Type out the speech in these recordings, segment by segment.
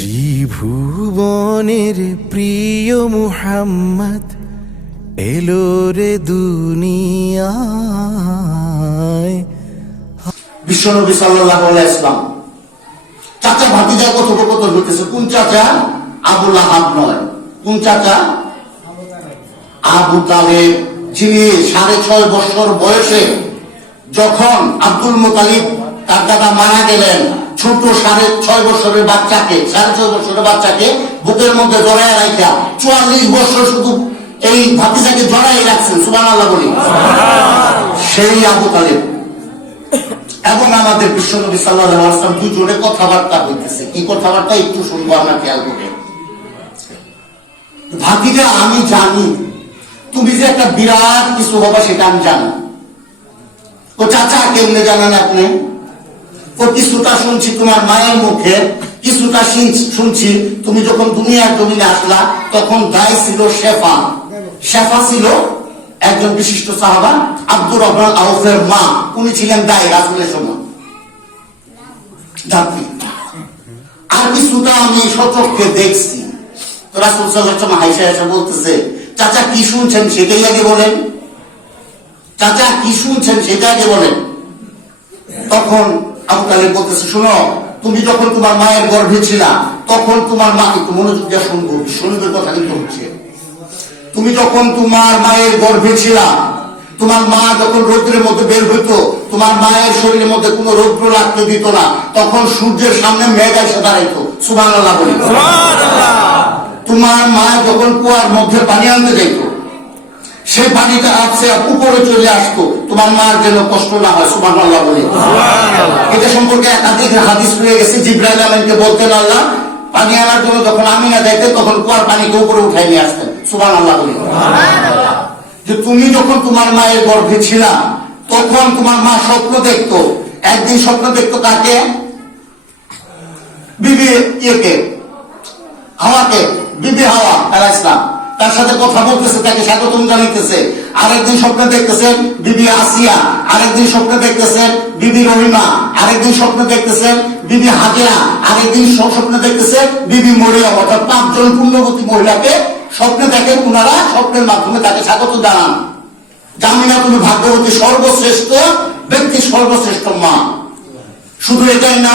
ত্রিভুবনের প্রিয় মুহাম্মদ এলো রে দুনিয়ায়। বিশ্বনবী সাল্লাহ ইসলাম চাচা ভাতিজা কথোপকথন হইতেছে কোন চাচা? আবুল আহাব নয়। কোন চাচা? আবু তালেব, যিনি সাড়ে ছয় বছর বয়সে যখন আব্দুল মোতালিব তার দাদা মারা গেলেন। ছোট সাড়ে ছয় বছরের বাচ্চাকে, সাড়ে ছয় বছরের বাচ্চাকে বুকের মধ্যে জড়ায় রাখা চুয়াল্লিশ বছর শুধু এই ভাতিজাকে জড়াই রাখছেন সুবান আল্লাহ বলি। সেই আবু তালেব এবং আমাদের বিশ্বনবী সাল্লাহ আসলাম দুজনে কথাবার্তা হইতেছে। কি কথাবার্তা? একটু শুনব আমরা খেয়াল করে। ভাতিজা, আমি জানি, তুমি যে একটা বিরাট কিছু হবা সেটা আমি জানি। ও চাচা, কেমনে জানেন আপনি? কিছুটা শুনছি তোমার মায়ের মুখে, কিছুটা শুনছি, তুমি যখন দুনিয়ার জমিনে আসলা, তখন দায় ছিল শেফা। শেফা ছিল একজন বিশিষ্ট সাহাবা, আব্দুর রহমান আউফের মা। উনি ছিলেন দায় রাসুলের সময়। আর কিছুটা আমি সচক্ষে দেখছি। তো রাসুল সাল্লাহ হাইসা বলতেছে, চাচা কি শুনছেন সেটাই আগে বলেন। চাচা কি শুনছেন সেটা আগে বলেন। তখন আবু তালেব বলতেছে শোনো তুমি যখন তোমার মায়ের গর্ভে ছিলা তখন তোমার মা একটু মনোযোগ দিয়ে শুনব শুনবের কথা কিন্তু হচ্ছে। তুমি যখন তোমার মায়ের গর্ভে ছিলা তোমার মা যখন রৌদ্রের মধ্যে বের হইতো তোমার মায়ের শরীরের মধ্যে কোনো রৌদ্র লাগতে দিত না। তখন সূর্যের সামনে মেঘ এসে দাঁড়াইতো। বলি। তোমার মা যখন কুয়ার মধ্যে পানি আনতে যাইত সেই পানিটা আসছে উপরে চলে আসতো। তোমার মার যেন কষ্ট না হয় সুবান আল্লাহ বলি এটা সম্পর্কে একাধিক হাদিস পেয়ে গেছে। জিব্রাইল আলমকে বলতেন আল্লাহ পানি আনার জন্য যখন আমি না যাইতেন তখন কুয়ার পানিকে উপরে উঠাই নিয়ে আসতেন। সুবান আল্লাহ বলি যে তুমি যখন তোমার মায়ের গর্ভে ছিলা তখন তোমার মা স্বপ্ন দেখতো। একদিন স্বপ্ন দেখতো কাকে? বিবি ইয়েকে হাওয়াকে বিবি হাওয়া আলাহ ইসলাম তার সাথে কথা বলতেছে, তাকে স্বাগতম জানাইতেছে। আরেকদিন স্বপ্ন দেখতেছেন বিবি আসিয়া, আরেকদিন স্বপ্ন দেখতেছেন বিবি রহিমা, আরেকদিন স্বপ্ন দেখতেছেন বিবি হাজেরা, আরেকদিন স্বপ্ন দেখতেছেন বিবি মরিয়ম অর্থাৎ পাঁচজন পূর্ণবতী মহিলাকে স্বপ্নে দেখেন ওনারা স্বপ্নের মাধ্যমে তাকে স্বাগত জানান। জানি না তুমি ভাগ্যবতী সর্বশ্রেষ্ঠ ব্যক্তি, সর্বশ্রেষ্ঠ মা। শুধু এটাই না,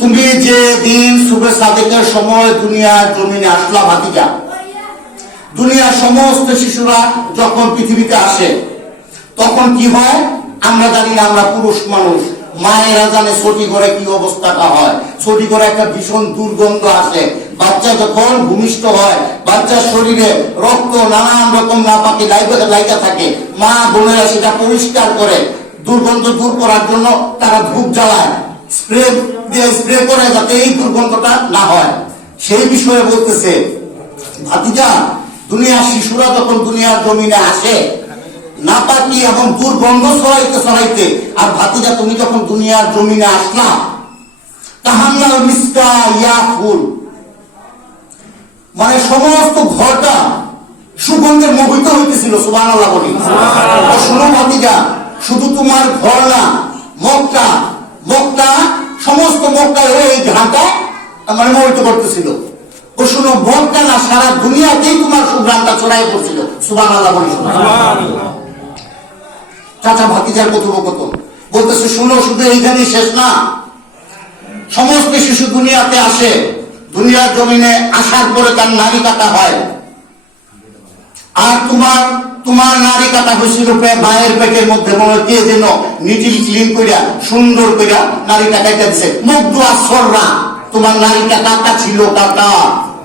তুমি যে দিন শুভে সাদেকের সময় দুনিয়ার জমিনে আসলা ভাতিজা দুনিয়ার সমস্ত শিশুরা যখন পৃথিবীতে আসে, তখন কি হয়? আমরা জানি না আমরা পুরুষ মানুষ। মায়েরা জানে ছটি করে কি অবস্থাটা হয়। ছটি করে একটা ভীষণ দুর্গন্ধ আসে। বাচ্চা যখন ভূমিষ্ঠ হয়, বাচ্চার শরীরে রক্ত নানান রকম নাপাকি লাইগা লাইগা থাকে। মা বোনেরা সেটা পরিষ্কার করে। দুর্গন্ধ দূর করার জন্য তারা ধূপ জ্বালায়। স্প্রে দিয়ে স্প্রে করে যাতে এই দুর্গন্ধটা না হয়। সেই বিষয়ে বলতেছে, ভাতিজা দুনিয়ার শিশুরা যখন দুনিয়ার জমিনে আসে নাপাকি এবং দুর্গন্ধ ছড়াইতে ছড়াইতে আর ভাতিজা তুমি যখন দুনিয়ার জমিনে আসলা তাহান্নাল মিসকা ইয়া ফুল। মানে সমস্ত ঘরটা সুগন্ধে মোহিত হইতেছিল সুবান আল্লাহ বলি শোনো ভাতিজা শুধু তোমার ঘর না মগটা মগটা সমস্ত মগটা এই ঘাটা মানে মোহিত করতেছিল। ও শুনো মগটা না সারা দুনিয়াতেই তোমার সুগ্রামটা ছড়াই পড়ছিল। সুবান আল্লাহ বলি চাচা ভাতিজার কথোপকথন বলতেছে শুনো শুধু এইখানেই শেষ না। সমস্ত শিশু দুনিয়াতে আসে। দুনিয়ার জমিনে আসার পরে তার নারী কাটা হয়। আর তোমার তোমার নারী কাটা হয়েছিল মায়ের পেটের মধ্যে। মনে কে যেন নিটিল ক্লিন করিয়া সুন্দর করিয়া নারী কাটাইতে দিছে। মুগ্ধ তোমার নারীটা কাটা ছিল কাটা।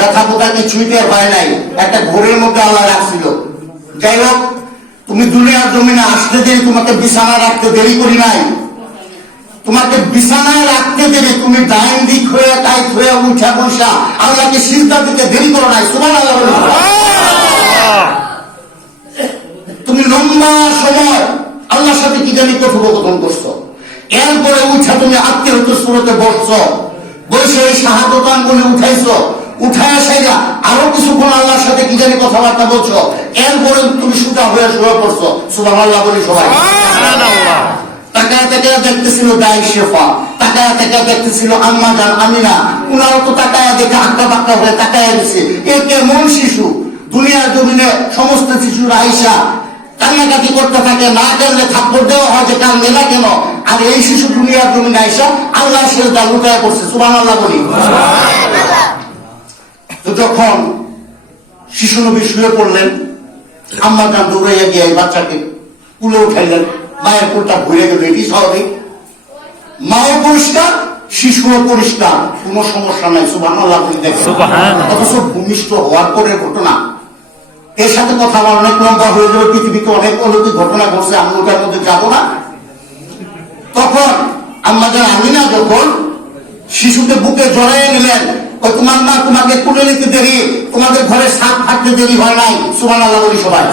ব্যথা পোতা কিছুইতে হয় নাই। একটা ঘোরের মধ্যে আল্লাহ রাখছিল। যাই হোক, তুমি দুনিয়ার জমিনে আসতে দেরি, তোমাকে বিছানা রাখতে দেরি করি নাই। তোমাকে বিছানায় রাখতে দেবে তুমি ডাইন দিক হয়ে, টাইট হয়ে, উঠা বসা, আল্লাহকে সিজদা দিতে দেরি করো নাই। সুমান তুমি লম্বা সময় আল্লাহর সাথে কি জানি কথোপকথন করছ। এরপরে উঠা তুমি আত্মীয় সুরতে বসছো। বসে এই শাহাদতান বলে উঠাইছো। উঠায় সেগা আরও কিছুক্ষণ আল্লাহর সাথে কি জানি কথাবার্তা বলছো। এরপরে তুমি সুতা হয়ে শুয়ে পড়ছো। সুবাহ আল্লাহ বলি সবাই। তাকায় তাকায় দেখতেছিল দায় শেফা। তাকায় তাকায় দেখতেছিল আম্মা জান আমিনা। তো তাকায় দেখে বাক্কা হয়ে তাকায় দিছে এ কেমন শিশু? দুনিয়ার জমিনে সমস্ত শিশুরা আইসা কান্নাকাটি করতে থাকে। না কানলে থাপ্পড় দেওয়া হয় যে কান্দে না কেন? আর এই শিশু দুনিয়ার জমিনে আইসা আল্লাহ সে দা লুটায় করছে সুবান আল্লাহ বলি তো যখন শিশু নবী শুয়ে পড়লেন আম্মা জান দৌড়াইয়া গিয়ে এই বাচ্চাকে কুলে উঠাইলেন। মায়ের কোলটা ভরে গেল এটি স্বাভাবিক। মাও পরিষ্কার শিশুও পরিষ্কার কোনো সমস্যা নাই সুবাহ। অথচ ভূমিষ্ঠ হওয়ার পরের ঘটনা। এর সাথে কথা আমার অনেক লম্বা হয়ে যাবে পৃথিবীতে অনেক অলৌকিক ঘটনা ঘটছে আমি ওটার মধ্যে যাব না। তখন আমাদের আমিনা যখন শিশুকে বুকে জড়াই নিলেন ওই তোমার মা তোমাকে কুলে নিতে দেরি তোমাদের ঘরে সাপ ফাটতে দেরি হয় নাই। সুমান আল্লাহ বলি সবাই।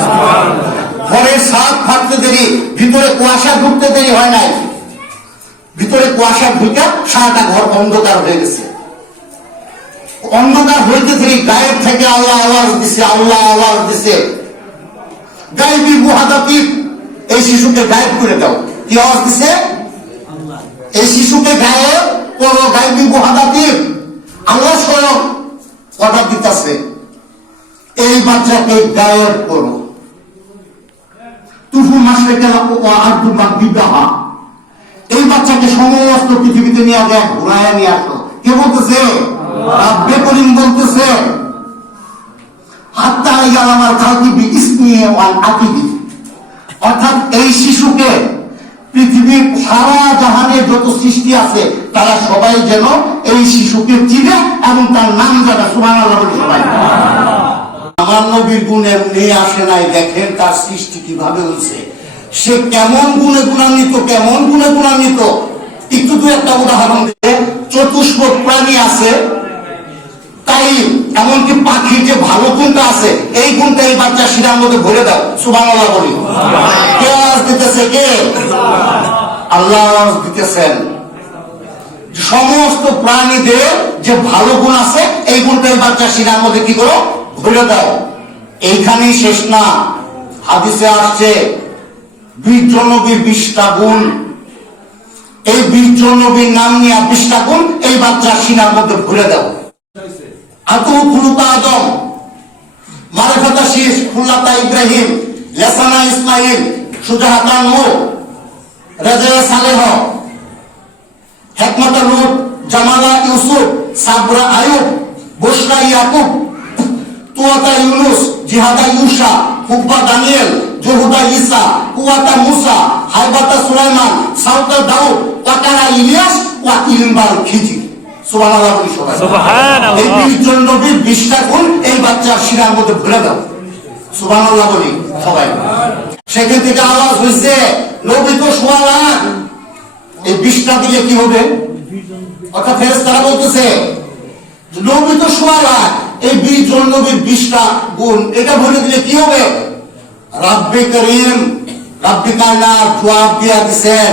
ঘরের সাপ ফাটতে দেরি ভিতরে কুয়াশা ঢুকতে দেরি হয় নাই। ভিতরে কুয়াশা ঢুকে সারাটা ঘর অন্ধকার হয়ে গেছে। অন্ধকার হইতে থেকে গায়েব থেকে আল্লাহ আওয়াজ দিছে আল্লাহ আওয়াজ দিছে। গাইবি মুহাদাতিব এই শিশুকে গায়েব করে দাও। কি আওয়াজ দিছে? এই শিশুকে গায়েব করো। গাইবি মুহাদাতিব আল্লাহ স্বয়ং অর্ডার দিতেছে এই বাচ্চাকে গায়েব করো। তুফু মাসে আব্দুল বিবাহা এই বাচ্চাকে সমস্ত পৃথিবীতে নিয়ে দেখ ঘুরায় নিয়ে আসো। কে বলতেছে? রাব্বে করিম বলতেছে হাত্তা ইয়াল আমার কালকি ইসমিয়ে ওয়ান আকিদি অর্থাৎ এই শিশুকে পৃথিবীর সারা জাহানের যত সৃষ্টি আছে তারা সবাই যেন এই শিশুকে চিনে এবং তার নাম জানে। বলে সবাই। আমার নবীর গুণ এমনি আসে নাই দেখেন তার সৃষ্টি কীভাবে হয়েছে। সে কেমন গুণে গুণান্বিত কেমন গুণে গুণান্বিত? একটু দু একটা উদাহরণ দিতে চতুষ্প প্রাণী আছে তাই এমনকি পাখির যে ভালো গুণটা আছে এই গুণটা এই বাচ্চা শিরার মধ্যে ভরে দাও। সুবহানাল্লাহ বলি। কে আওয়াজ দিতেছে কে? আল্লাহ দিতেছেন। সমস্ত প্রাণীদের যে ভালো গুণ আছে, এই গুণটা এই বাচ্চা শিরার মধ্যে কি করো? ভরে দাও এইখানেই শেষ না। হাদিসে আসছে বীর্য নবীর বিশটা গুণ। এই বীর্য নবীর নাম নিয়ে বিশটা গুণ এই বাচ্চা সিনার মধ্যে ভরে দাও আতু খুলুতা আদম মারেফাতা শীষ খুল্লাতা ইব্রাহিম, লেসানা ইসমাইল সুজাহাতা নূর রাজা সালেহ। হেকমতা লুট জামালা ইউসুফ সাবরা আয়ুব বসরা ইয়াকুব তুয়াতা ইউনুস জিহাদা ইউসা হুব্বা দানিয়েল জহুদা ঈসা কুয়াতা মুসা হাইবাতা সুলাইমান সাউতা দাউদ ইলিয়াস ওয়া ইলবাল খিজির। সুবহানাল্লাহ বলি সবাই। সুবহানাল্লাহ। এই বিশজন নবীর বিশটা গুণ এই বাচ্চার শিরার মধ্যে ভরে দাও সুবহানাল্লাহ বলি সবাই। সেখান থেকে আওয়াজ হয়েছে নবী তো সোয়া এই বিশটা দিলে কি হবে? অর্থাৎ ফেরেশতারা বলতেছে, নবী তো সোয়া এই বিশ জন নবীর বিশটা গুণ, এটা ভরে দিলে কি হবে? রাব্বে করিম, রাব্বি কায়নাত জবাব দিয়া দিছেন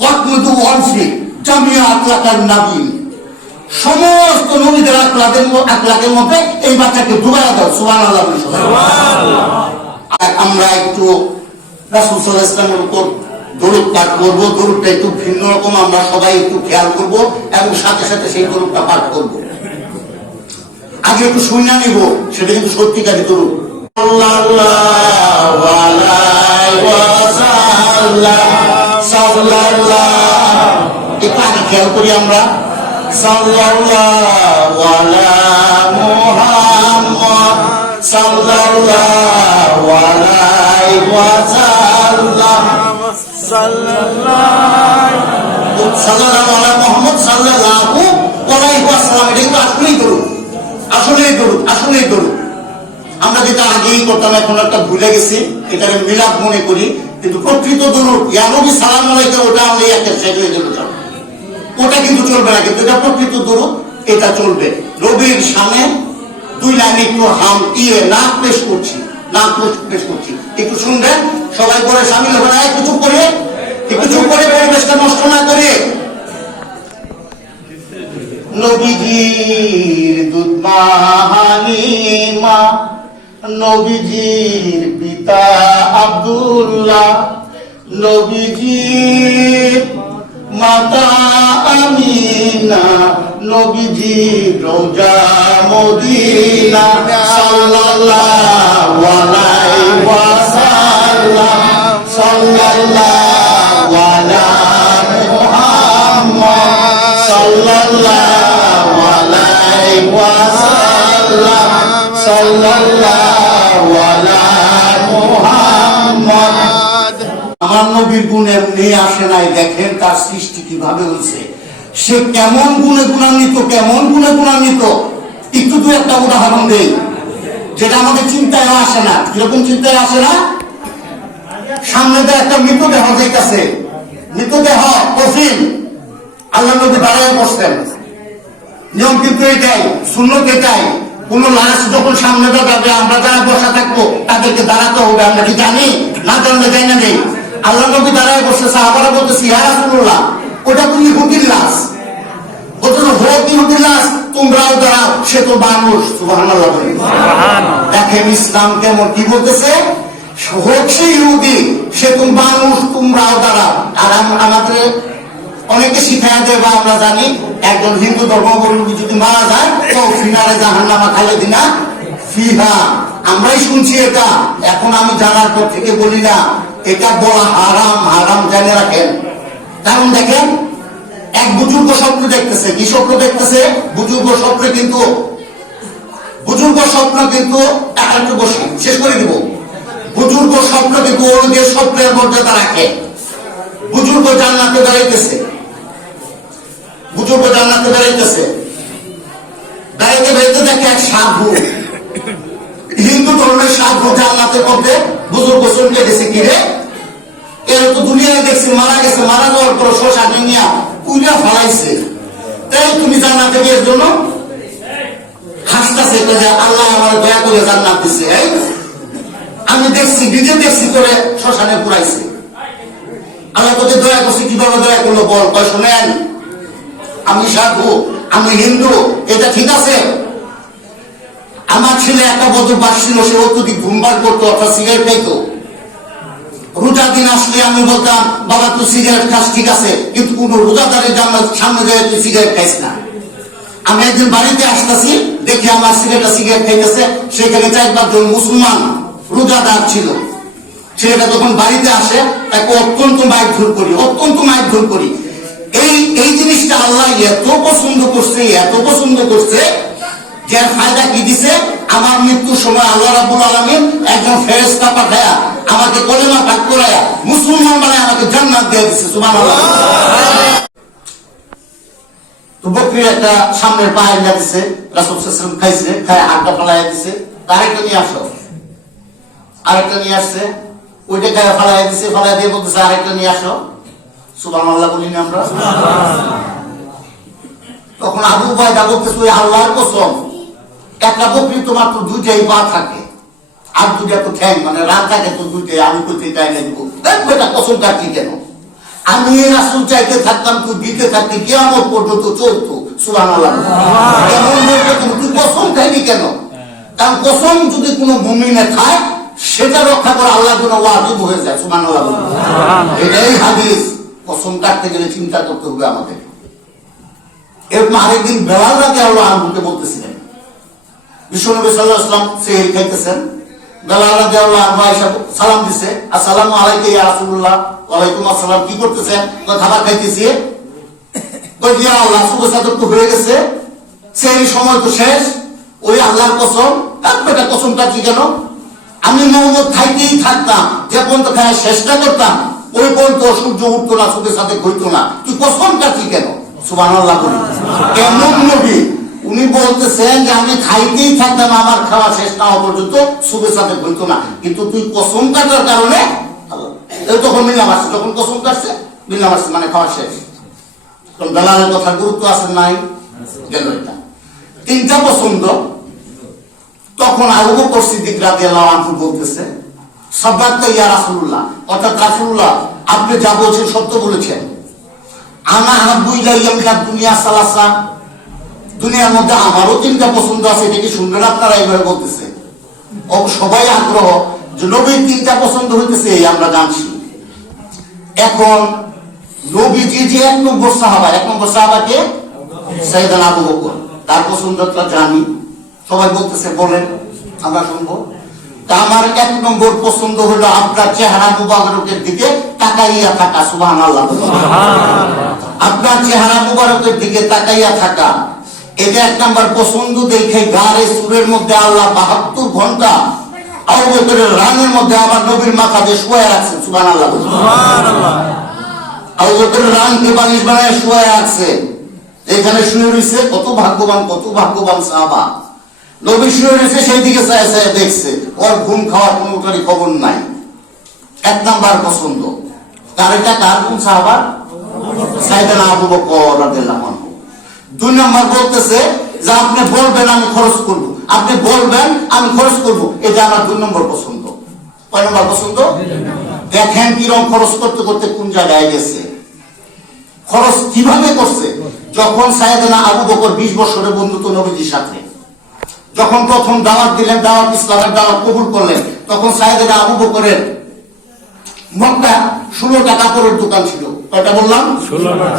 ওয়াকমুদু ওয়ানসি জামিয়া আতলাকার নাবী সমস্ত নবীদের আকলাদের ম- আকলাকের মধ্যে এই বাচ্চাকে ডুবাইয়া দাও বলে আমরা একটু রাসূল আলাইহি উপর দরুদ পাঠ করব দরুদটা একটু ভিন্ন রকম আমরা সবাই একটু খেয়াল করব এবং সাথে সাথে সেই দরুদটা পাঠ করব। আগে একটু শুনে নিব সেটা কিন্তু সত্যিকারী দরুদ। একটু আগে খেয়াল করি আমরা। সাল্লাল্লাহু আলা মুহাম্মদ, সাল্লাল্লাহু আলাইহি ওয়াসাল্লাম। সাল্লাল্লাহু আলা মুহাম্মদ, সাল্লাল্লাহু আলাইহি ওয়াসাল্লাম, এটা কিন্তু আসলেই করুন আসলেই করুন আসলেই করুন আমরা যেটা আগেই করতাম, এখন একটা ভুলে গেছি, এটাকে মিলাদ মনে করি, কিন্তু প্রকৃত দরুদ ইয়া নবী সালাম আলাইকুম ওটা আমরা একটা শেষ হয়ে যাবে সব। ওটা কিন্তু চলবে না, কিন্তু এটা প্রকৃত দরুদ, এটা চলবে। নবীর সামনে দুই লাইন একটু হাম ইয়ে নাক পেশ করছি, নাক পেশ করছি। একটু শুনবেন? সবাই করে সামিল হবে না একটু চুপ করে, একটু চুপ করে পরিবেশটা নষ্ট না করে। নবীজির দুধ মা, নবীজির পিতা আব্দুল্লাহ, নবীজির মাতা আমিনা নবীজি রোজা মদিনা সাল্লাল্লাহু আলাইহি ওয়াসাল্লাম সাল্লাল্লাহু আলা মুহাম্মদ সাল্লাল্লাহু আলাইহি ওয়াসাল্লাম সাল্লাল্লাহু আলা মুহাম্মদ আমার নবীর গুণ এমনি আসে নাই, দেখেন তার সৃষ্টি কীভাবে হয়েছে। সে কেমন গুণে গুণান্বিত, কেমন গুণে গুণান্বিত? একটু দু একটা উদাহরণ দেই, যেটা আমাদের চিন্তায় আসে না। কীরকম চিন্তায় আসে না? সামনে তো একটা মৃতদেহ যাইতেছে। মৃতদেহ কফিন। আল্লাহ নবী দাঁড়ায় বসতেন। নিয়ম কিন্তু এটাই শূন্যত এটাই। কোন লাশ যখন সামনে যাবে আমরা যারা বসা থাকব, তাদেরকে দাঁড়াতে হবে। আমরা কি জানি? না জানলে যাই না নেই। আল্লাহ নবী দাঁড়ায় বসে সাহাবারা বলতেছি ইয়া রাসূলুল্লাহ ওটা তুমি হুতির লাশ। বলতেছে হোক ইহুদির লাশ? তোমরাও দাঁড়াও সে তো মানুষ। সুবহানাল্লাহ বলি। দেখেন ইসলাম কেমন কি বলতেছে? হোক সে ইহুদি সে তো মানুষ তোমরাও দাঁড়াও। আর আমাদের অনেকে শিখায় দেয় বা আমরা জানি একজন হিন্দু ধর্মাবলম্বী যদি মারা যায় তো ফিনারে জাহান নামা খালে দিনা। ফিহা। আমরাই শুনছি এটা। এখন আমি জানার পর থেকে বলি না, এটা বলা হারাম হারাম জেনে রাখেন। কারণ দেখেন, এক বুজুর্গ স্বপ্ন দেখতেছে, কি স্বপ্ন দেখতেছে? বুজুর্গ স্বপ্নে কিন্তু, বুজুর্গ স্বপ্ন কিন্তু বসি। শেষ করে দিব। বুজুর্গ স্বপ্ন কিন্তু অন্যদের স্বপ্নের মর্যাদা রাখে। বুজুর্গ জান্নাতে দাঁড়াইতেছে। বুজুর্গ জান্নাতে দাঁড়াইতেছে। দাঁড়াইতে দাঁড়াইতে দেখে এক সাধু। হিন্দু ধর্মের সাত সাধু জান্নাতের মধ্যে বুজুর্গ শুনতে গেছে কি রে? এরা তো দুনিয়ায় দেখছি, মারা গেছে, মারা যাওয়ার পর শ্মশানে নিয়ে কুইলা ফালাইছে। তাই তুমি জান্নাতে গিয়ে জন্য হাসতেছে যে আল্লাহ আমার দয়া করে জান্নাত দিছে আমি দেখছি, নিজে দেখছি করে শ্মশানে পুরাইছে। আল্লাহ তোকে দয়া করছি, কীভাবে দয়া করল বল? কয়, শোনেন, আমি সাধু, আমি হিন্দু, এটা ঠিক আছে? আমার ছেলে একটা বছর বাস ছিল, সে অত্যধিক ধূমপান করতো, অর্থাৎ সিগারেট খাইতো। রোজা দিন আসলে আমি বলতাম, বাবা, তুই সিগারেট খাস, ঠিক আছে, কিন্তু কোন রোজাদারের জানলার সামনে যায় তুই সিগারেট খাইস না। আমি একদিন বাড়িতে আসতেছি, দেখি আমার ছেলেটা সিগারেট খাইতেছে, সেখানে চার পাঁচজন মুসলমান রোজাদার ছিল। ছেলেটা যখন বাড়িতে আসে, তাকে অত্যন্ত মাইক ধর করি, অত্যন্ত মাইক ধর করি। এই এই জিনিসটা আল্লাহ এত পছন্দ করছে, এত পছন্দ করছে যার ফায়দা কি দিছে? আমার মৃত্যুর সময় আল্লাহ রাব্বুল আলামিন একজন ফেরেশতা পাঠায়া আমাকে কলেমা পাক করায়া মুসলমান বানায় আমাকে জান্নাত দিয়ে দিছে সুবহানাল্লাহ। তো একটা সামনের পায়ে রাসূল সাল্লাল্লাহু আলাইহি খাইছে খায় ফালাইয়া দিছে। আরেকটা নিয়ে আসো। আরেকটা নিয়ে আসছে ওইটা গায়ে ফালাই দিছে দিয়ে বলতেছে আরেকটা নিয়ে আসো। সুবাহ আল্লাহ বলিনি আমরা। তখন আবু বাইদা বলতেছে ওই আল্লাহর কসম একটা বকরি তোমার তো দুইটাই পা থাকে। আর দুইটা তো ঠ্যাং মানে রাত থাকে তো দুইটাই আমি কইতে চাই না দিব বেটা কসম কাটছি কেন? আমি এই রাসুল চাইতে থাকতাম তুই দিতে থাকতে কি আমার পর্যন্ত চলতো তুমি তুই কসম খাইনি কেন? কারণ কসম যদি কোনো মুমিনে খায় সেটা রক্ষা করে আল্লাহ জন্য ওয়াজিব হয়ে যায় সুবহানাল্লাহ। এটাই হাদিস। কসম কাটতে গেলে চিন্তা করতে হবে আমাদের। এরকম আরেকদিন বেলাল রাতে আল্লাহ আনবুকে বলতেছিলেন আল্লাহ কসম কেন? আমি মোহাম্মদ খাইতেই থাকতাম, যে পর্যন্ত খাওয়ার চেষ্টা করতাম, ওই পর্যন্ত সূর্য উঠতো না, সুখের সাথে ঘুরতো না। তুই কসমটা কি কেন? সুবান কেমন নবী? উনি বলতেছেন যে আমি খাইতেই থাকতাম, আমার খাওয়া শেষ না হওয়া পর্যন্ত সাথে ঘুরতো না। কিন্তু তুই কসম কাটার কারণে তখন মিললাম আসছে যখন কসম কাটছে মিললাম আসছে মানে খাওয়া শেষ। তখন বেলালের কথা গুরুত্ব আছে নাই? গেল এটা। তিনটা পছন্দ। তখন আবু বকর সিদ্দিক রাদিয়াল্লাহু আনহু বলতেছে, সাব্বাত ইয়া রাসূলুল্লাহ। অর্থাৎ রাসূলুল্লাহ, আপনি যা বলছেন সত্য বলেছেন। আনা হাব্বু ইলাইয়া মিনাদ দুনিয়া সালাসা। দুনিয়ার মধ্যে আমারও তিনটা পছন্দ আছে এটা কি শুনলেন আপনারা এইভাবে বলতেছে? সবাই আগ্রহ যে নবীর তিনটা পছন্দ হইতেছে এই আমরা জানছি। এখন নবীজি যে এক নম্বর সাহাবা এক নম্বর সাহাবাকে সাইদান আবু বকর। তার পছন্দটা জানি। সবাই বলতেছে বলেন আমরা শুনব। তা আমার এক নম্বর পছন্দ হলো আপনার চেহারা মুবারকের দিকে তাকাইয়া থাকা সুবহান আল্লাহ আপনার চেহারা মুবারকের দিকে তাকাইয়া থাকা। এটা এক নাম্বার পছন্দ দেখে গাড়ে সুরের মধ্যে আল্লাহ বাহাত্তর ঘণ্টা আবু রানের মধ্যে আমার নবীর মাথা দিয়ে শুয়ে রাখছেন সুবহান আল্লাহ রানকে বালিশ বানায় শুয়ে রাখছে। এখানে শুয়ে রয়েছে কত ভাগ্যবান কত ভাগ্যবান সাহাবা। নবী শুয়ে রয়েছে সেই দিকে চায় চায় দেখছে। ওর ঘুম খাওয়ার কোনোটারই খবর নাই। এক নাম্বার পছন্দ। তার এটা কার কোন সাহাবা? সাইদানা আবু বকর রাদিয়াল্লাহু দুই নাম্বার বলতেছে যে আপনি বলবেন আমি খরচ করব। আপনি বলবেন আমি খরচ করব। এটা আমার দুই নম্বর পছন্দ। কয় নম্বর পছন্দ? দেখেন কিরম খরচ করতে করতে কোন জায়গায় গেছে। খরচ কীভাবে করছে? যখন সাইদানা আবু বকর বিশ বছরের বন্ধুত্ব নবীজির সাথে, যখন প্রথম দাওয়াত দিলেন, দাওয়াত ইসলামের দাওয়াত কবুল করলেন, তখন সাইদানা আবু বকরের মক্কা ষোলোটা কাপড়ের দোকান ছিল। কয়টা বললাম?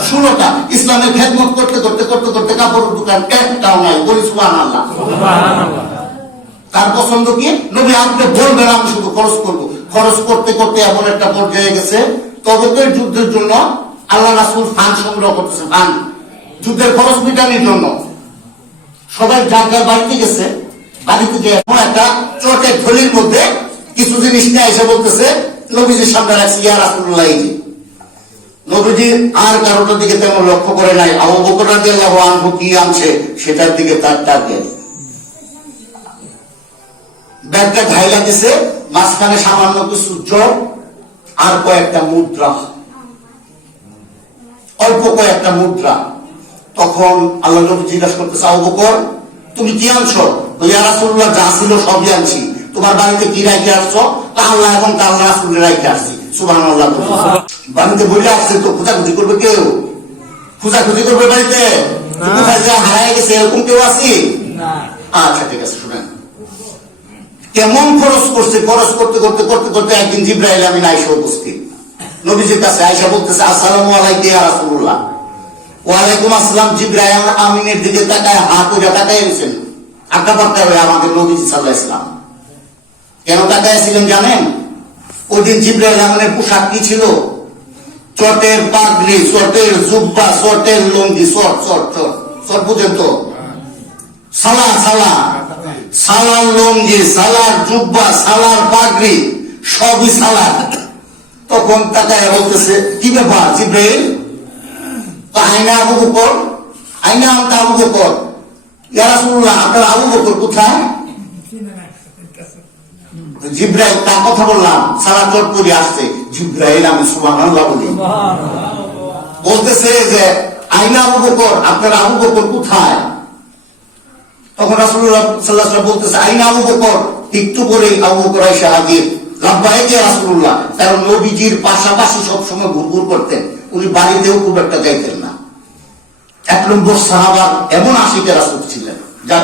ষোলোটা। ইসলামের খেদমত করতে করতে করতে করতে কাপড়ের দোকান একটাও নাই। বলি সুবাহ তার পছন্দ কি? নবী আপনি বলবেন আমি শুধু খরচ করব। খরচ করতে করতে এমন একটা পর্যায়ে গেছে। তবকের যুদ্ধের জন্য আল্লাহ রাসুল ফান সংগ্রহ করতেছে ফান। যুদ্ধের খরচ মিটানোর জন্য। সবাই যার যার বাড়িতে গেছে বাড়িতে গিয়ে এমন একটা চটের থলির মধ্যে কিছু জিনিস নিয়ে এসে বলতেছে নবীজির সামনে রাখছি ইয়া রাসুল্লাহ। নবীজি আর কারোটার দিকে তেমন লক্ষ্য করে নাই। আবু বকর রাদিয়াল্লাহু আনহু কি আনছে, সেটার দিকে তার টার্গেট ব্যাগটা মাঝখানে সামান্য কিছু জল, আর কয়েকটা মুদ্রা। অল্প কয়েকটা মুদ্রা। তখন আল্লাহ নবী জিজ্ঞাসা করতেছে, আবু বকর, তুমি কি আনছো? ইয়া রাসূলুল্লাহ, যা ছিল সবই আনছি। তোমার বাড়িতে কি রাখে আসছো? তা এবং তা রাসূলের রাখে আসছি। বাড়িতে বলে আসছে তো খোঁজাখুঁজি করবে কেউ? খোঁজাখুঁজি করবে বাড়িতে? কোথায় যে হারায় গেছে এরকম কেউ আছি? আচ্ছা ঠিক আছে শুনেন। কেমন খরচ করছে খরচ করতে করতে করতে করতে একদিন জিব্রাইল আমিন আইসা উপস্থিত। নবীজির কাছে আইসা বলতেছে আসসালামু আলাইকুম ইয়া রাসূলুল্লাহ। ওয়ালাইকুম আসসালাম জিব্রাইল আমিনের দিকে তাকায় হাত ওজা তাকায় রয়েছেন আঁকা পাক্কা হয়ে আমাদের নবীজি সাল্লাহ ইসলাম কেন তাকায় ছিলেন জানেন? ওই দিন জিব্রাইল আমিনের পোশাক কি ছিল? চটের পাগড়ি, চটের জুব্বা, চটের লঙ্গি, চট চট চট চট বুঝেন তো? সালা সালা, সালার লঙ্গি, সালার জুব্বা, সালার পাগড়ি, সবই সালার। তখন তাকায় বলতেছে, কি ব্যাপার জিব্রাইল? আইনা আবু বকর? আইনা আমতা আবু বকর? ইয়া রাসূলুল্লাহ, আপনার আবু বকর কোথায়? জিব্রাইল তার কথা বললাম সারা চট করে আসছে। জিব্রাইল আমি বলি। বলতেছে যে আইনা আবু বকর আপনার আবু বকর কোথায়? তখন সাল্লাল্লাহু বলতেছে আইনা আবু বকর একটু পরে আবু বকর আয়েশা হাজির। রাসূলুল্লাহ কারণ নবীজির পাশাপাশি সব সময় ঘুরঘুর করতেন। উনি বাড়িতেও খুব একটা যাইতেন না। এক নম্বর সাহাবার এমন আশিকে রাসূল ছিলেন। যা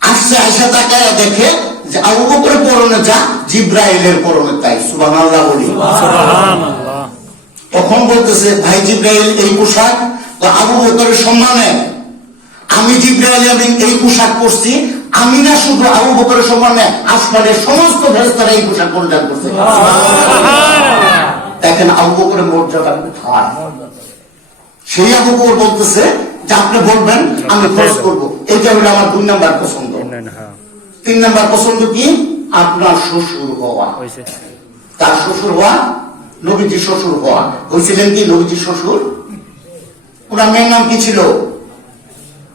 আসছে আয়সা তাকায় দেখে যে আবু বকরের পরনে যা জিব্রাইলের পরনে তাই সুবহানাল্লাহ বলি। তখন বলতেছে ভাই জিব্রাইল এই পোশাক? বা আবু বকরের সম্মানে আমি জিব্রাইল আমি এই পোশাক পরছি আমি না শুধু আবু বকরের সম্মানে আসমানের সমস্ত ফেরেশতারা এই পোশাক পরিধান করছে। দেখেন আবু বকরের মর্যাদা কোথায় সেই আবু বকর বলতেছে যে আপনি বলবেন আমি খরচ করব। এটা হলো আমার দুই নাম্বার পছন্দ। তিন নাম্বার পছন্দ কি? আপনার শ্বশুর হওয়া। তার শ্বশুর হওয়া? নবীজির শ্বশুর হওয়া। হয়েছিলেন কি নবীজির শ্বশুর? ওনার মেয়ের নাম কি ছিল?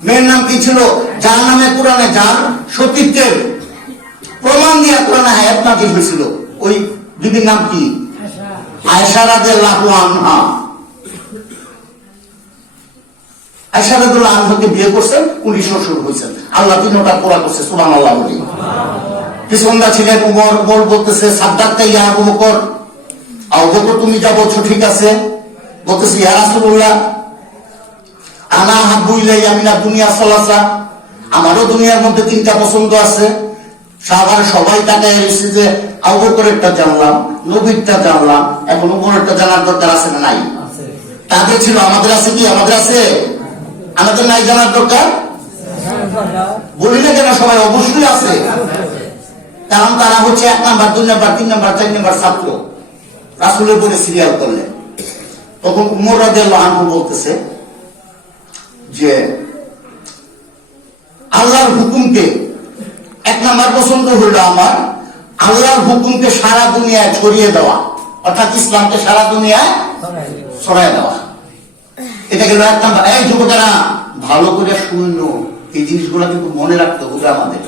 মেয়ের নাম কি ছিল? যার নামে কোরআনে যার সতীত্বের প্রমাণ দিয়া কোরআনে হায়াত নাজিল হয়েছিল। ওই দিদির নাম কি? আয়সা রাদিয়াল্লাহু আনহা। আনহাকে বিয়ে করছেন উনি শ্বশুর হয়েছেন আল্লাহ তিনটা পুরা করছে সুবহানাল্লাহ বলি। পিছনদা ছিলেন উমর উমর বলতেছে ইয়া আবু বকর। আবু বকর তুমি যা বলছো ঠিক আছে। বলতেছে ইয়া রাসূলুল্লাহ আনা হাব্বু দুনিয়া সালাসা। আমারও দুনিয়ার মধ্যে তিনটা পছন্দ আছে। সাহাবার সবাই তাকায় এসেছে যে আবু বকরেরটা জানলাম নবীরটা জানলাম এখন উমরেরটা জানার দরকার আছে না নাই? তাদের ছিল আমাদের আছে কি? আমাদের আছে? আমাদের নাই জানার দরকার? বলি না কেন সবাই অবশ্যই আছে। কারণ তারা হচ্ছে এক নাম্বার, দুই নাম্বার, তিন নাম্বার, চার নাম্বার ছাত্র। রাসুলের বলে সিরিয়াল করলেন তখন উমর রাদিয়াল্লাহু আনহু বলতেছে যে, আল্লাহর হুকুমকে এক নাম্বার পছন্দ হইল আমার, আল্লাহর হুকুমকে সারা দুনিয়ায় ছড়িয়ে দেওয়া। অর্থাৎ ইসলামকে সারা দুনিয়ায় ছড়াই দেওয়া। এটা গেল এক নাম্বার এই যুবকেরা, ভালো করে শুনলো এই জিনিসগুলো কিন্তু মনে রাখতে হবে আমাদের।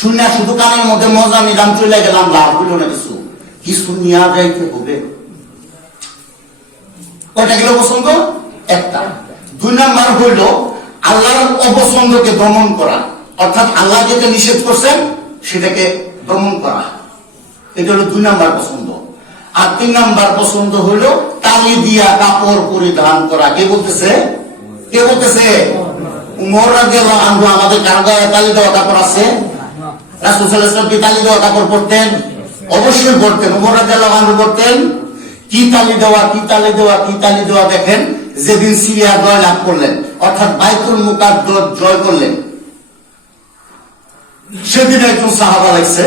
শুনে শুধু কানের মধ্যে মজা নিলাম চলে গেলাম, লাভ হইল না কিছু। কিছু নিয়ে যাইতে হবে। কয়টা গেল পছন্দ একটা। দুই নাম্বার হইল আল্লাহর অপছন্দকে দমন করা। অর্থাৎ আল্লাহ যেটা নিষেধ করছেন, সেটাকে দমন করা। এটা হলো দুই নাম্বার পছন্দ আর তিন নাম্বার পছন্দ হইল, তালি দিয়া কাপড় পরিধান করা। কে বলতেছে? কে বলতেছে? উমর আমাদের তালি দেওয়া কাপড় আছে? রাসূল ওয়াসাল্লাম কি তালি দেওয়া কাপড় অবশ্যই পরতেন। উমর রাদিয়াল্লাহু আনহু পরতেন। কি তালি দেওয়া, কি তালি দেওয়া, কি তালি দেওয়া দেখেন, যেদিন সিরিয়া জয় লাভ করলেন, অর্থাৎ বাইতুল মুকাদ্দাস জয় করলেন। সেদিন একজন সাহাবা লাগছে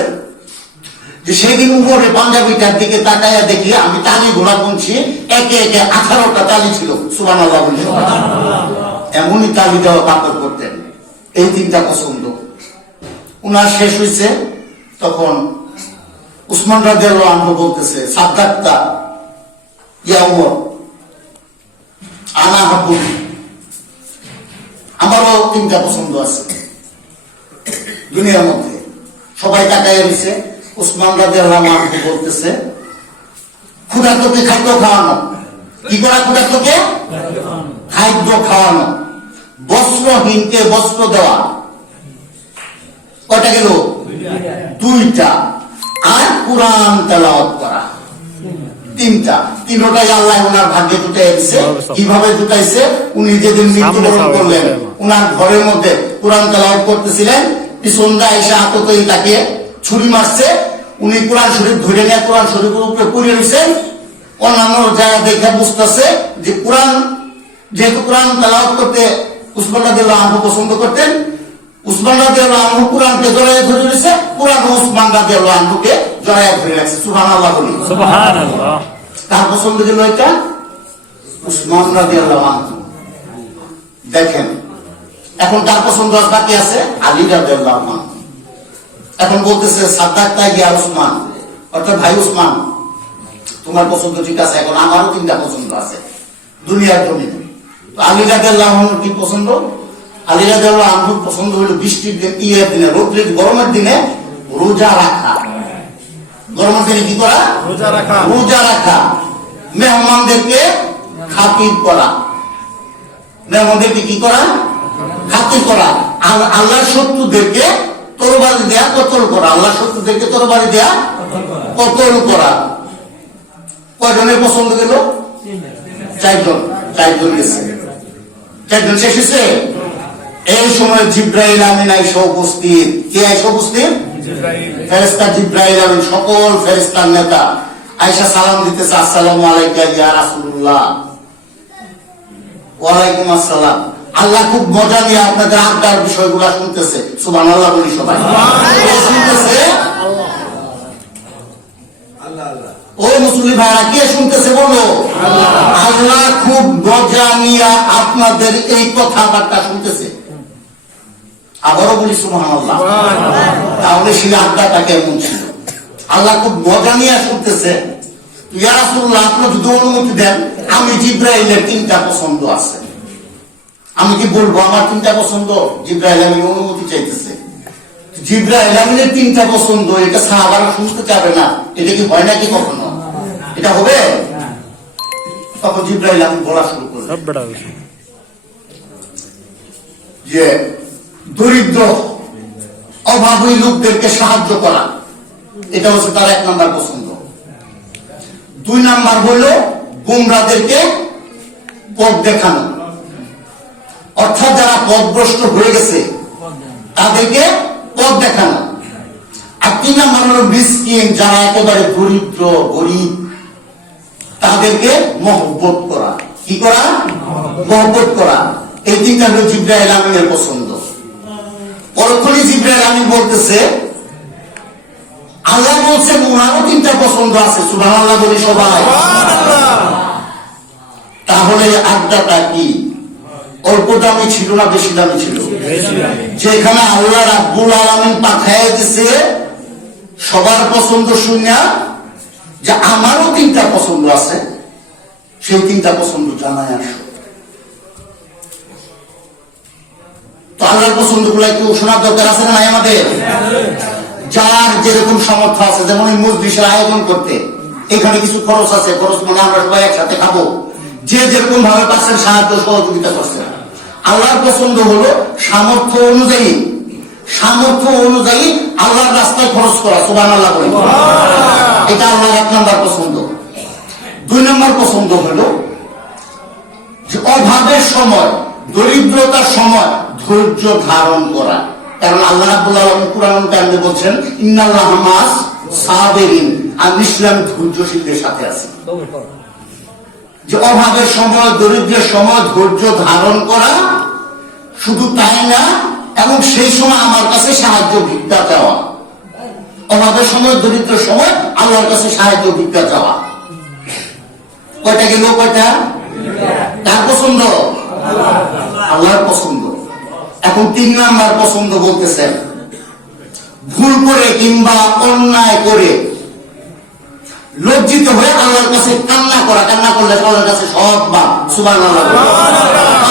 সেদিন উপরে পাঞ্জাবিটার দিকে তাকাইয়া দেখি আমি তালি ঘোড়া গুনছি, একে একে আঠারোটা তালি ছিল। সুবান এমনই তালি দেওয়া কাপড় করতেন। এই তিনটা পছন্দ। উনার শেষ হয়েছে তখন উসমান রাজিয়াল আনহু বলতেছে সাদ্দাক্তা ইয়া আনা হাবু আমারও তিনটা পছন্দ আছে। দুনিয়ার মধ্যে সবাই তাকায় রয়েছে উসমান রাজিয়াল্লাহু আনহু বলতেছে ক্ষুধার্তকে খাদ্য খাওয়ানো। কি করা ক্ষুধার্তকে? খাদ্য খাওয়ানো। বস্ত্রহীনকে বস্ত্র দেওয়া। কয়টা গেল? দুইটা। আর কোরআন তেলাওয়াত করা। তিনটা। তিনটাই আল্লাহ ওনার ভাগ্যে জুটাইছে। কীভাবে জুটাইছে? উনি যেদিন মৃত্যুবরণ করলেন ওনার ঘরের মধ্যে কোরআন তেলাওয়াত করতেছিলেন। পিছনটা এসে আততই তাকে ছুরি মারছে উনি কোরআন শরীফ ধরে নিয়ে কোরআন শরীফের উপরে পড়ে রয়েছেন অন্যান্য জায়গা দেখে বুঝতেছে যে কোরআন যেহেতু কোরআন তেলাওয়াত করতে উসমান রাদিয়াল্লাহু আনহু পছন্দ করতেন উসমান রাদিয়াল্লাহু আনহু কোরআনকে জড়াইয়ে ধরে রয়েছে কোরআন উসমান রাদিয়াল্লাহু আনহুকে জড়াইয়ে ধরে রাখছে। সুবহানাল্লাহ বলি। সুবহানাল্লাহ। কার পছন্দ গেল এটা উসমান রাদিয়াল্লাহু আনহু। দেখেন এখন তার পছন্দ বাকি আছে আলী রাদিয়াল্লাহু আনহু। এখন বলতেছে সাদ্দাকটা গিয়া উসমান। অর্থাৎ ভাই উসমান তোমার পছন্দ ঠিক আছে এখন আমারও তিনটা পছন্দ আছে দুনিয়ার জমিনে। আলী আনহুর কি পছন্দ? আলী রাদিয়াল্লাহু আনহুর পছন্দ হলো বৃষ্টির দিন ইয়ের দিনে রোদ্রের গরমের দিনে রোজা রাখা। গরমের দিনে কি করা? রোজা রাখা। রোজা রাখা। মেহমানদেরকে খাতির করা। মেহমানদেরকে কি করা? খাতির করা। আর আল্লাহর শত্রুদেরকে তরবারি দেয়া কতল করা? আল্লাহর শত্রুদেরকে তরবারি দেয়া কতল করা? কয়জনের পছন্দ গেল? চারজন। চারজন গেছে। চারজন শেষ হয়েছে? এই সময় জিব্রাইল আমিন আইসা উপস্থিত। কে আইসা উপস্থিত? ফেরেস্তা জিব্রাইল আমিন সকল ফেরেস্তার নেতা। আয়েশা সালাম দিতেছে আসসালামু আলাইকা ইয়া রাসূলুল্লাহ। ওয়ালাইকুম আসসালাম। আল্লাহ খুব মজা নিয়ে আপনাদের আড্ডার বিষয়গুলো শুনতেছে। সুবহানাল্লাহ বলি সবাই। শুনতেছে? ও মুসলিম ভাইরা কে শুনতেছে বলো? আল্লাহ খুব মজা নিয়ে আপনাদের এই কথাবার্তা শুনতেছে। আবারও বলি সুবহানাল্লাহ। তাহলে সেই আড্ডাটা কেমন ছিল? আল্লাহ খুব মজা নিয়ে শুনতেছে। ইয়া রাসূলুল্লাহ আপনি যদি অনুমতি দেন আমি জিব্রাইলের তিনটা পছন্দ আছে। আমি কি বলব? আমার তিনটা পছন্দ। জিব্রাইল আমিন অনুমতি চাইতেছে। জিব্রাইল আমিনের তিনটা পছন্দ এটা সাহাবারা শুনতে চাবে না। এটা কি হয় নাকি কখনো? এটা হবে? তখন জিব্রাইল আমি বলা শুরু বেড়া যে দরিদ্র অভাবী লোকদেরকে সাহায্য করা এটা হচ্ছে তার এক নাম্বার পছন্দ। দুই নাম্বার হলো গুমরাদেরকে পথ দেখানো। অর্থাৎ যারা পথভ্রষ্ট হয়ে গেছে তাদেরকে পথ দেখানো। আর তিন নাম্বার হলো মিসকিন যারা একেবারে দরিদ্র গরিব তাদেরকে মহব্বত করা। কি করা? মহব্বত করা। এই তিনটা হলো জিব্রাইল আমিনের পছন্দ। পরক্ষণে জিব্রাইল আমিন বলতেছে আল্লাহ বলছে ওনারও তিনটা পছন্দ আছে সুবাহ আল্লাহ বলি সবাই। তাহলে আড্ডাটা কি? অল্প দামি ছিল না বেশি দামি ছিল? যেখানে আল্লাহ রাব্বুল আলামিন পাঠায় দিছে সবার পছন্দ শুনিয়া যে আমারও তিনটা পছন্দ আছে সেই তিনটা পছন্দ জানায় আসো। তো আল্লাহর পছন্দগুলো একটু শোনার দরকার আছে না আমাদের? যার যেরকম সামর্থ্য আছে যেমন এই মজলিসের আয়োজন করতে এখানে কিছু খরচ আছে খরচ মানে আমরা সবাই একসাথে খাব। যে যেরকম ভাবে পাচ্ছেন সাহায্য সহযোগিতা করছেন। আল্লাহর পছন্দ হলো সামর্থ্য অনুযায়ী। সামর্থ্য অনুযায়ী আল্লাহর রাস্তায় খরচ করা সুবান আল্লাহ বলে এটা আল্লাহর এক নম্বর পছন্দ। দুই নম্বর পছন্দ হলো যে অভাবের সময় দরিদ্রতার সময় ধৈর্য ধারণ করা। কারণ আল্লাহ আলামিন কুরআন কারিমে বলছেন? ইন্নাল্লাহ মাস সাবিরিন আমি ইসলাম ধৈর্যশীলদের সাথে আছি। যে অভাবের সময় দরিদ্রের সময় ধৈর্য ধারণ করা শুধু তাই না, এবং সেই সময় আমার কাছে সাহায্য ভিক্ষা চাওয়া। অভাবের সময়, দরিদ্র সময়, আল্লাহর কাছে সাহায্য ভিক্ষা চাওয়া। কয়টা গেল কয়টা? কার পছন্দ? আল্লাহর পছন্দ। এখন তিন নাম্বার পছন্দ বলতেছেন, ভুল করে কিংবা অন্যায় করে লজ্জিত হয়ে আল্লাহর কাছে কান্না করা। কান্না করলে আল্লাহর কাছে সব বা সুবান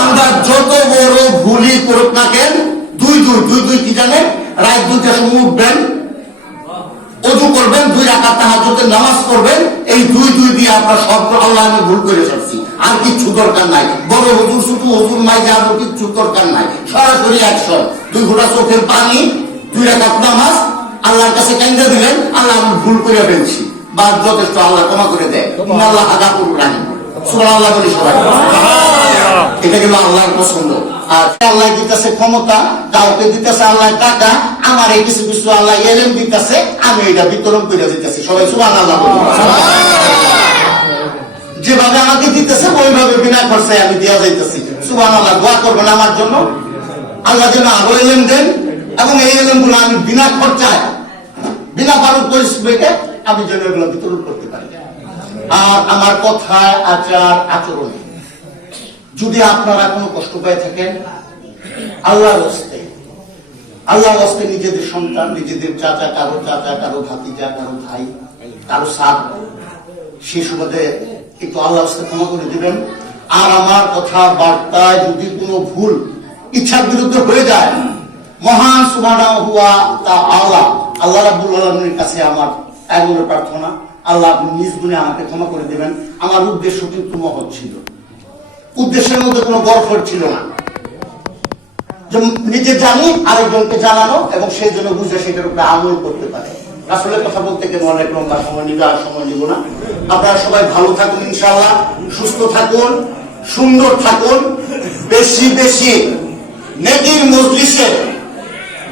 আমরা যত বড় ভুলই করুক না কেন, দুই দুই দুই দুই কি জানেন? রাত দুইটা সময় উঠবেন, অজু করবেন, দুই রাকাত তাহাজ্জুদের নামাজ পড়বেন, এই দুই দুই দিয়ে আপনার সব আল্লাহ আমি ভুল করে ফেলছি। আর কিচ্ছু দরকার নাই। বড় হুজুর শুধু হুজুর, মাই যাব কিচ্ছু দরকার নাই। সরাসরি অ্যাকশন দুই ঘোড়া চোখের পানি, দুই রাকাত নামাজ, আল্লাহর কাছে কেন্দ্র দিলেন, আল্লাহ আমি ভুল করে ফেলছি। বা যথেষ্ট, আল্লাহ ক্ষমা করে দেয়। আল্লাহ আগা করুন রাখি সুবহানাল্লাহ বলি সবাই। এটা আল্লাহর পছন্দ। আর আল্লাহ দিতেছে ক্ষমতা, কাউকে দিতেছে আল্লাহ টাকা, আমার এই কিছু কিছু আল্লাহ দিতেছে, আমি এটা বিতরণ করে দিতেছি। সবাই আল্লাহ যেভাবে আমাকে দিতেছে, ওইভাবে বিনা খরচায় আমি দেওয়া যাইতেছি। আল্লাহ দোয়া আমার জন্য। আল্লাহ যেন আরও দেন, এবং এই গুলো আমি বিনা খরচায়, বিনা পরিশ্রমে আমি যেন এগুলো বিতরণ করতে পারি। আর আমার কথায় আচার আচরণে যদি আপনারা কোনো কষ্ট পেয়ে থাকেন, আল্লাহর হস্তে আল্লাহর হস্তে নিজেদের সন্তান, নিজেদের চাচা, কারও চাচা, কারও ভাতিজা, কারও ভাই, কারও সাপ সে সুবাদে একটু আল্লাহ হস্তে ক্ষমা করে দিবেন। আর আমার কথা বার্তায় যদি কোনো ভুল, ইচ্ছার বিরুদ্ধে হয়ে যায়, মহান সুবানা হুয়া তা আল্লাহ আল্লাহ রাব্বুল আলমীর কাছে আমার এগুলো প্রার্থনা, আল্লাহ আপনি নিজ গুণে আমাকে ক্ষমা করে দেবেন। আমার উদ্দেশ্য কিন্তু মহৎ ছিল। উদ্দেশ্যের মধ্যে কোনো বরফর ছিল না। যে নিজে জানি আরেকজনকে জানানো এবং সেই জন্য বুঝে সেটার উপরে আমল করতে পারে। আসলে কথা বলতে গেলে অনেক লম্বা সময় নিবে আর সময় নিব না। আপনারা সবাই ভালো থাকুন ইনশাআল্লাহ। সুস্থ থাকুন সুন্দর থাকুন। বেশি বেশি নেকির মজলিসে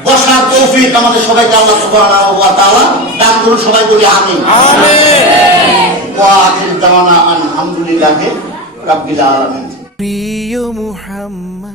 বসার তৌফিক আমাদের সবাইকে আল্লাহ সুবহানাহু ওয়া তাআলা দান করুন সবাই বলি আমিন। ওয়া আখির দাওয়ানা আলহামদুলিল্লাহি রাব্বিল আলামিন। প্রিয় মুহাম্মদ